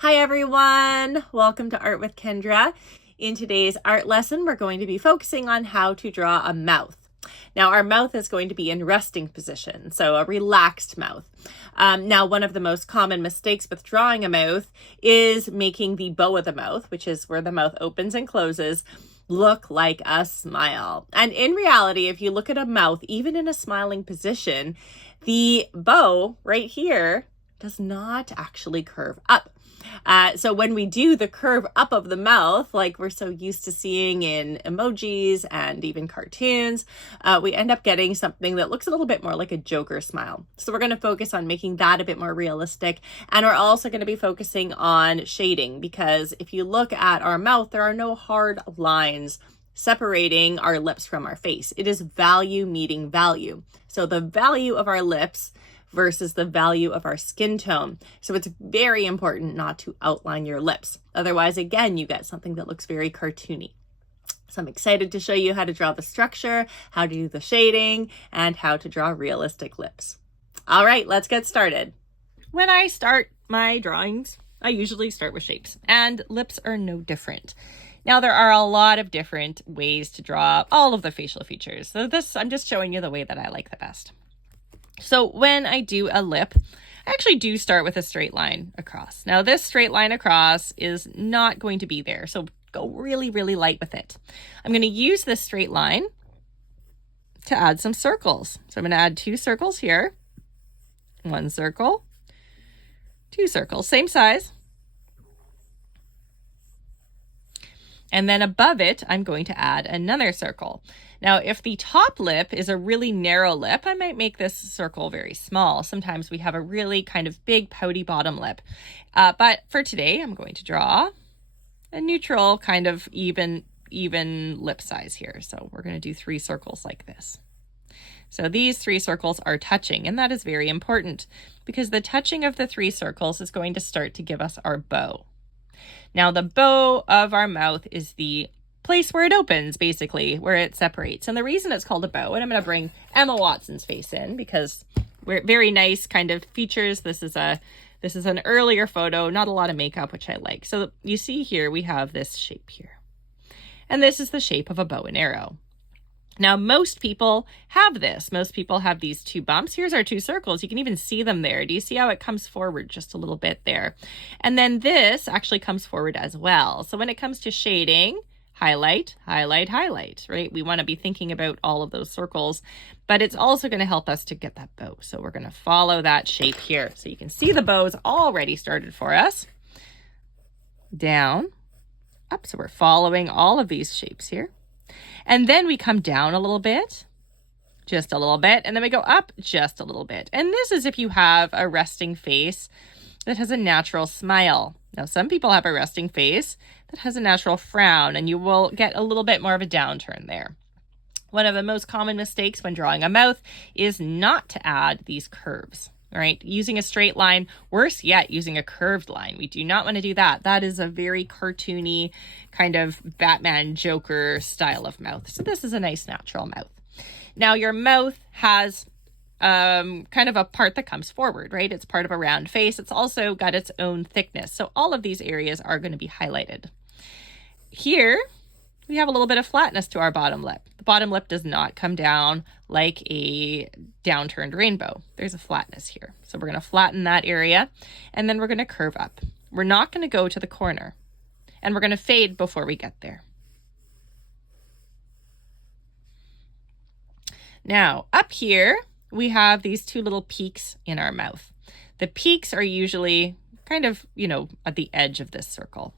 Hi everyone, welcome to Art with Kendra. In today's art lesson, we're going to be focusing on how to draw a mouth. Now our mouth is going to be in resting position, so a relaxed mouth. Now one of the most common mistakes with drawing a mouth is making the bow of the mouth, which is where the mouth opens and closes, look like a smile. And in reality, if you look at a mouth, even in a smiling position, the bow right here does not actually curve up. So when we do the curve up of the mouth, like we're so used to seeing in emojis and even cartoons, we end up getting something that looks a little bit more like a Joker smile. So we're going to focus on making that a bit more realistic. And we're also going to be focusing on shading, because if you look at our mouth, there are no hard lines separating our lips from our face. It is value meeting value. So the value of our lips versus the value of our skin tone. So it's very important not to outline your lips. Otherwise, again, you get something that looks very cartoony. So I'm excited to show you how to draw the structure, how to do the shading, and how to draw realistic lips. All right, let's get started. When I start my drawings, I usually start with shapes, and lips are no different. Now, there are a lot of different ways to draw all of the facial features. So I'm just showing you the way that I like the best. So when I do a lip, I actually do start with a straight line across. Now this straight line across is not going to be there, so go really, really light with it. I'm going to use this straight line to add some circles. So I'm going to add 2 circles here, 1 circle, 2 circles, same size. And then above it, I'm going to add another circle. Now, if the top lip is a really narrow lip, I might make this circle very small. Sometimes we have a really kind of big pouty bottom lip. But for today, I'm going to draw a neutral kind of even lip size here. So we're going to do 3 circles like this. So these 3 circles are touching, and that is very important because the touching of the 3 circles is going to start to give us our bow. Now the bow of our mouth is the place where it opens, basically, where it separates. And the reason it's called a bow, and I'm going to bring Emma Watson's face in because we're very nice kind of features. This is an earlier photo, not a lot of makeup, which I like. So you see here, we have this shape here. And this is the shape of a bow and arrow. Now, most people have this. Most people have these 2 bumps. Here's our 2 circles. You can even see them there. Do you see how it comes forward just a little bit there? And then this actually comes forward as well. So when it comes to shading, highlight, highlight, highlight, right? We want to be thinking about all of those circles, but it's also going to help us to get that bow. So we're going to follow that shape here. So you can see the bow's already started for us. Down, up. So we're following all of these shapes here. And then we come down a little bit, just a little bit, and then we go up just a little bit. And this is if you have a resting face that has a natural smile. Now, some people have a resting face that has a natural frown, and you will get a little bit more of a downturn there. One of the most common mistakes when drawing a mouth is not to add these curves. All right, using a straight line, worse yet, using a curved line. We do not want to do that. That is a very cartoony kind of Batman Joker style of mouth. So this is a nice natural mouth. Now your mouth has kind of a part that comes forward, right? It's part of a round face. It's also got its own thickness. So all of these areas are going to be highlighted. Here, we have a little bit of flatness to our bottom lip. The bottom lip does not come down like a downturned rainbow. There's a flatness here. So we're going to flatten that area, and then we're going to curve up. We're not going to go to the corner, and we're going to fade before we get there. Now, up here, we have these 2 little peaks in our mouth. The peaks are usually kind of, at the edge of this circle.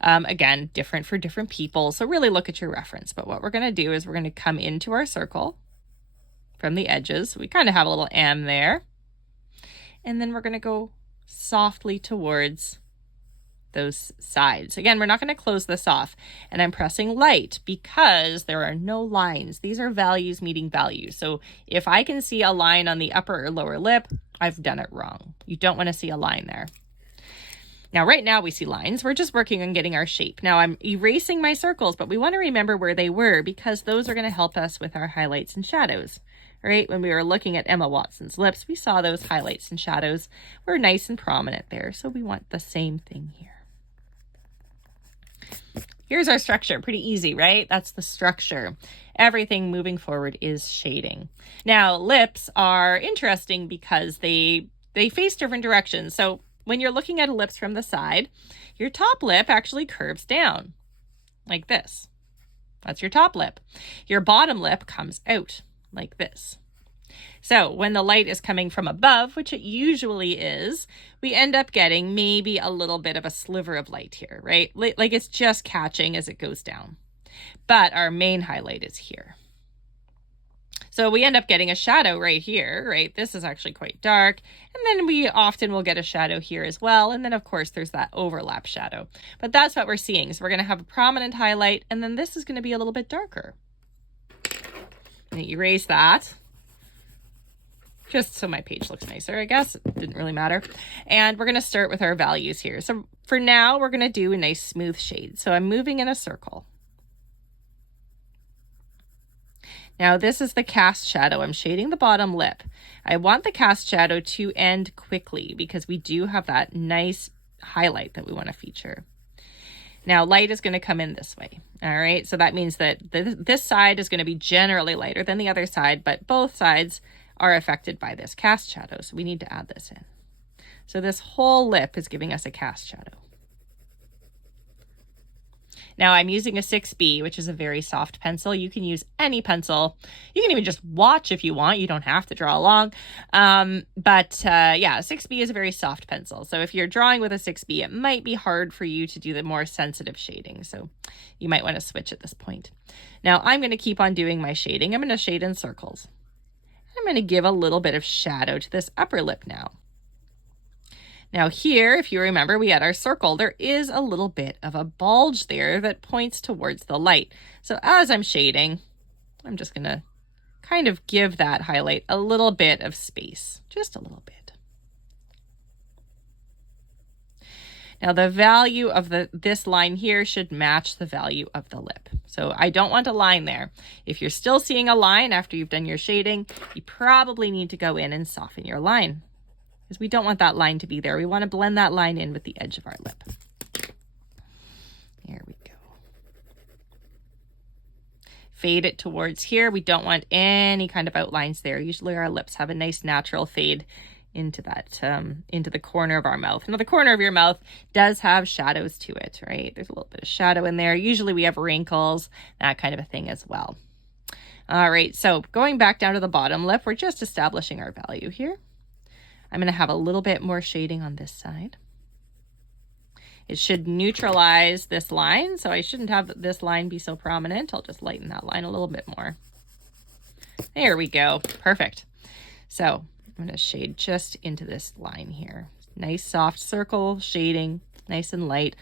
Again, different for different people. So really look at your reference. But what we're going to do is we're going to come into our circle from the edges. We kind of have a little M there. And then we're going to go softly towards those sides. Again, we're not going to close this off. And I'm pressing light because there are no lines. These are values meeting values. So if I can see a line on the upper or lower lip, I've done it wrong. You don't want to see a line there. Now, right now we see lines. We're just working on getting our shape. Now I'm erasing my circles, but we want to remember where they were because those are going to help us with our highlights and shadows. Right? When we were looking at Emma Watson's lips, we saw those highlights and shadows were nice and prominent there. So we want the same thing here. Here's our structure. Pretty easy, right? That's the structure. Everything moving forward is shading. Now, lips are interesting because they face different directions. So when you're looking at ellipse from the side, your top lip actually curves down like this. That's your top lip. Your bottom lip comes out like this. So when the light is coming from above, which it usually is, we end up getting maybe a little bit of a sliver of light here, right? Like it's just catching as it goes down. But our main highlight is here. So we end up getting a shadow right here, right? This is actually quite dark. And then we often will get a shadow here as well. And then of course there's that overlap shadow. But that's what we're seeing. So we're going to have a prominent highlight, and then this is going to be a little bit darker. And erase that, just so my page looks nicer, I guess. It didn't really matter. And we're going to start with our values here. So for now, we're going to do a nice smooth shade. So I'm moving in a circle. Now this is the cast shadow. I'm shading the bottom lip. I want the cast shadow to end quickly because we do have that nice highlight that we want to feature. Now light is going to come in this way. All right. So that means that this side is going to be generally lighter than the other side, but both sides are affected by this cast shadow. So we need to add this in. So this whole lip is giving us a cast shadow. Now I'm using a 6B, which is a very soft pencil. You can use any pencil. You can even just watch if you want. You don't have to draw along. Yeah, 6B is a very soft pencil. So if you're drawing with a 6B, it might be hard for you to do the more sensitive shading. So you might want to switch at this point. Now I'm going to keep on doing my shading. I'm going to shade in circles. I'm going to give a little bit of shadow to this upper lip now. Now here, if you remember, we had our circle. There is a little bit of a bulge there that points towards the light. So as I'm shading, I'm just going to kind of give that highlight a little bit of space, just a little bit. Now the value of this line here should match the value of the lip. So I don't want a line there. If you're still seeing a line after you've done your shading, you probably need to go in and soften your line, because we don't want that line to be there. We want to blend that line in with the edge of our lip. There we go. Fade it towards here. We don't want any kind of outlines there. Usually our lips have a nice natural fade into that, into the corner of our mouth. Now the corner of your mouth does have shadows to it, right? There's a little bit of shadow in there. Usually we have wrinkles, that kind of a thing as well. All right, so going back down to the bottom lip, we're just establishing our value here. I'm going to have a little bit more shading on this side. It should neutralize this line, so I shouldn't have this line be so prominent. I'll just lighten that line a little bit more. There we go. Perfect. So I'm going to shade just into this line here. Nice soft circle shading, nice and light.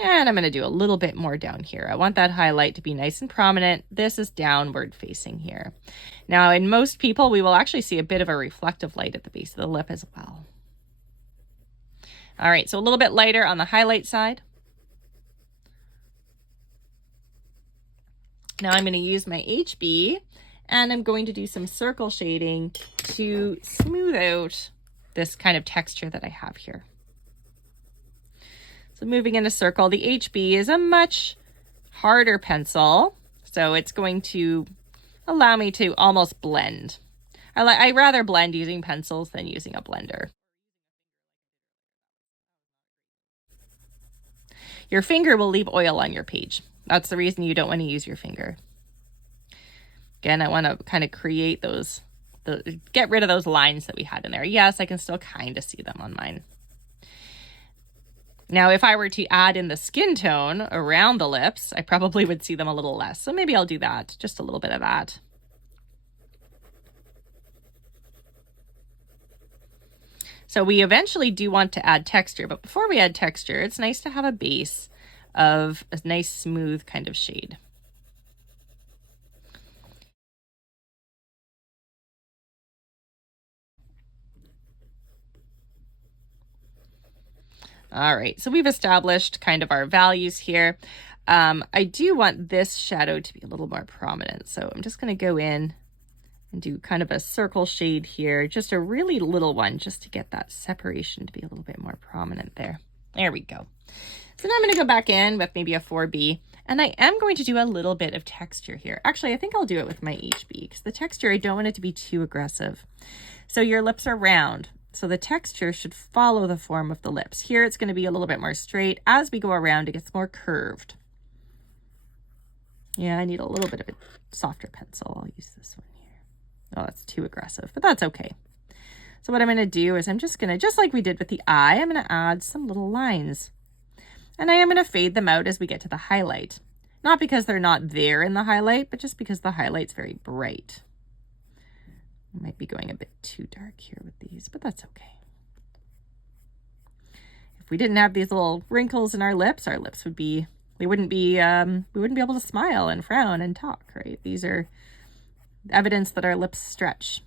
And I'm going to do a little bit more down here. I want that highlight to be nice and prominent. This is downward facing here. Now, in most people, we will actually see a bit of a reflective light at the base of the lip as well. All right, so a little bit lighter on the highlight side. Now I'm going to use my HB, and I'm going to do some circle shading to smooth out this kind of texture that I have here. So moving in a circle, the HB is a much harder pencil, so it's going to allow me to almost blend. I rather blend using pencils than using a blender. Your finger will leave oil on your page. That's the reason you don't want to use your finger. Again, I want to kind of create those, get rid of those lines that we had in there. Yes, I can still kind of see them on mine. Now, if I were to add in the skin tone around the lips, I probably would see them a little less. So maybe I'll do that, just a little bit of that. So we eventually do want to add texture, but before we add texture, it's nice to have a base of a nice smooth kind of shade. All right, so we've established kind of our values here. I do want this shadow to be a little more prominent, so I'm just going to go in and do kind of a circle shade here, just a really little one, just to get that separation to be a little bit more prominent there. There we go. So now I'm going to go back in with maybe a 4B, and I am going to do a little bit of texture here. Actually, I think I'll do it with my HB, because the texture, I don't want it to be too aggressive. So your lips are round, so the texture should follow the form of the lips. Here it's going to be a little bit more straight. As we go around, it gets more curved. Yeah, I need a little bit of a softer pencil. I'll use this one here. Oh, that's too aggressive, but that's okay. So what I'm going to do is I'm just going to, just like we did with the eye, I'm going to add some little lines. And I am going to fade them out as we get to the highlight. Not because they're not there in the highlight, but just because the highlight's very bright. I might be going a bit too dark here with these, but that's okay. If we didn't have these little wrinkles in our lips would be, we wouldn't be able to smile and frown and talk, right? These are evidence that our lips stretch.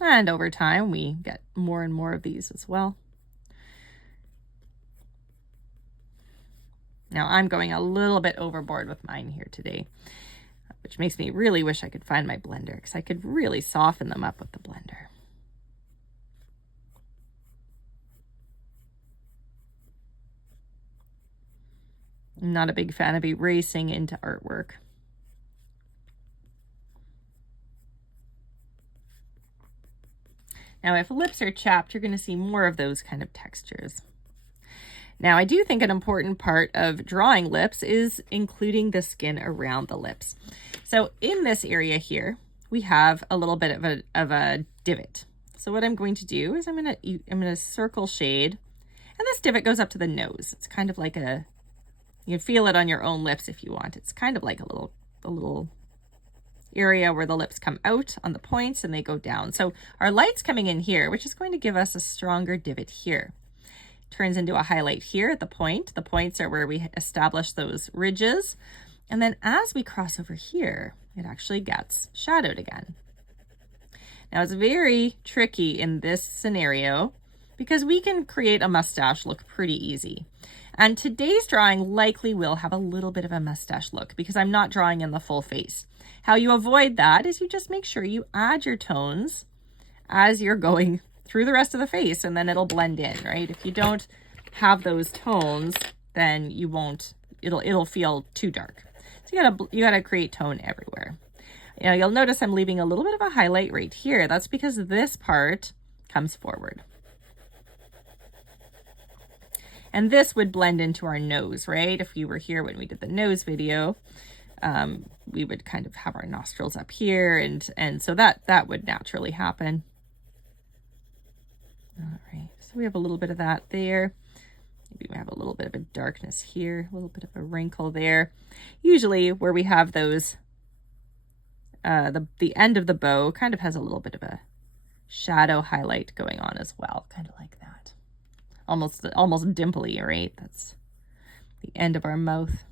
And over time, we get more and more of these as well. Now I'm going a little bit overboard with mine here today, which makes me really wish I could find my blender, because I could really soften them up with the blender. I'm not a big fan of erasing into artwork. Now, if lips are chapped, you're going to see more of those kind of textures. Now, I do think an important part of drawing lips is including the skin around the lips. So in this area here, we have a little bit of a divot. So what I'm going to do is I'm going to circle shade, and this divot goes up to the nose. It's kind of like you can feel it on your own lips if you want. It's kind of like a little area where the lips come out on the points and they go down. So our light's coming in here, which is going to give us a stronger divot here. Turns into a highlight here at the point. The points are where we establish those ridges. And then as we cross over here, it actually gets shadowed again. Now it's very tricky in this scenario because we can create a mustache look pretty easy. And today's drawing likely will have a little bit of a mustache look because I'm not drawing in the full face. How you avoid that is you just make sure you add your tones as you're going through the rest of the face, and then it'll blend in, right? If you don't have those tones, then you won't, it'll feel too dark. So you gotta create tone everywhere. You know, you'll notice I'm leaving a little bit of a highlight right here. That's because this part comes forward. And this would blend into our nose, right? If you were here when we did the nose video, we would kind of have our nostrils up here, and so that would naturally happen. All right, so we have a little bit of that there. Maybe we have a little bit of a darkness here, a little bit of a wrinkle there. Usually where we have those, the end of the bow kind of has a little bit of a shadow highlight going on as well, kind of like that. Almost dimply, right? That's the end of our mouth.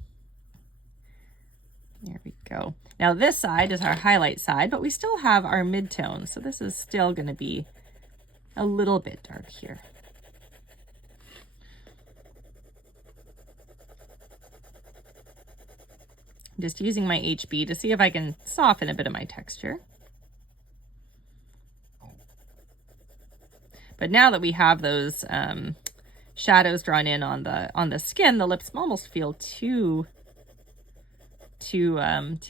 There we go. Now this side is our highlight side, but we still have our midtone, so this is still going to be a little bit dark here. I'm just using my HB to see if I can soften a bit of my texture. But now that we have those shadows drawn in on the skin, the lips almost feel too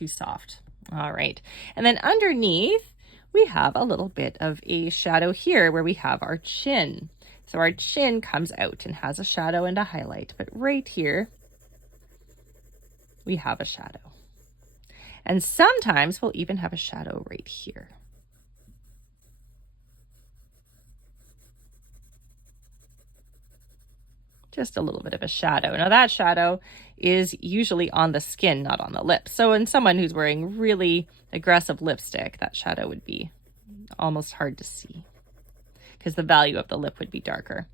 soft. All right, and then underneath we have a little bit of a shadow here where we have our chin. So our chin comes out and has a shadow and a highlight, but right here we have a shadow. And sometimes we'll even have a shadow right here. Just a little bit of a shadow. Now that shadow is usually on the skin, not on the lips. So in someone who's wearing really aggressive lipstick, that shadow would be almost hard to see because the value of the lip would be darker.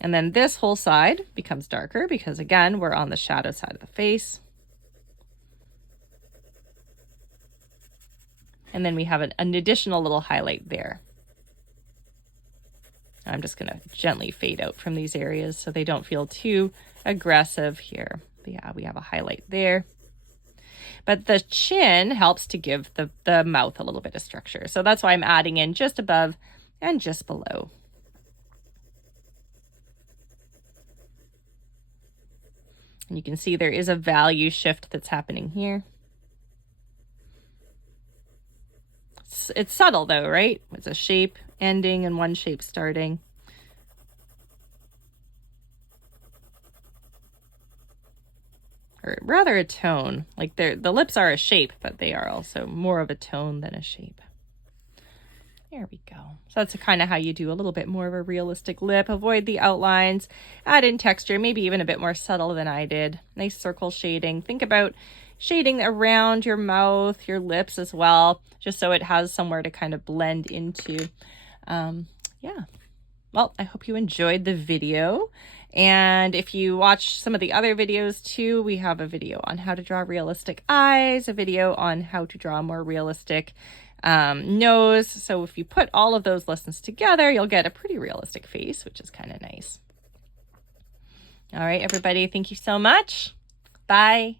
And then this whole side becomes darker because again, we're on the shadow side of the face. And then we have an additional little highlight there. I'm just going to gently fade out from these areas so they don't feel too aggressive here. But yeah, we have a highlight there. But the chin helps to give the mouth a little bit of structure. So that's why I'm adding in just above and just below. And you can see there is a value shift that's happening here. It's subtle though, right? It's a shape ending and one shape starting. Or rather a tone. Like the lips are a shape, but they are also more of a tone than a shape. There we go. So that's kind of how you do a little bit more of a realistic lip. Avoid the outlines, add in texture, maybe even a bit more subtle than I did. Nice circle shading. Think about shading around your mouth, your lips as well, just so it has somewhere to kind of blend into. Yeah. Well, I hope you enjoyed the video. And if you watch some of the other videos too, we have a video on how to draw realistic eyes, a video on how to draw a more realistic nose. So if you put all of those lessons together, you'll get a pretty realistic face, which is kind of nice. All right, everybody, thank you so much. Bye.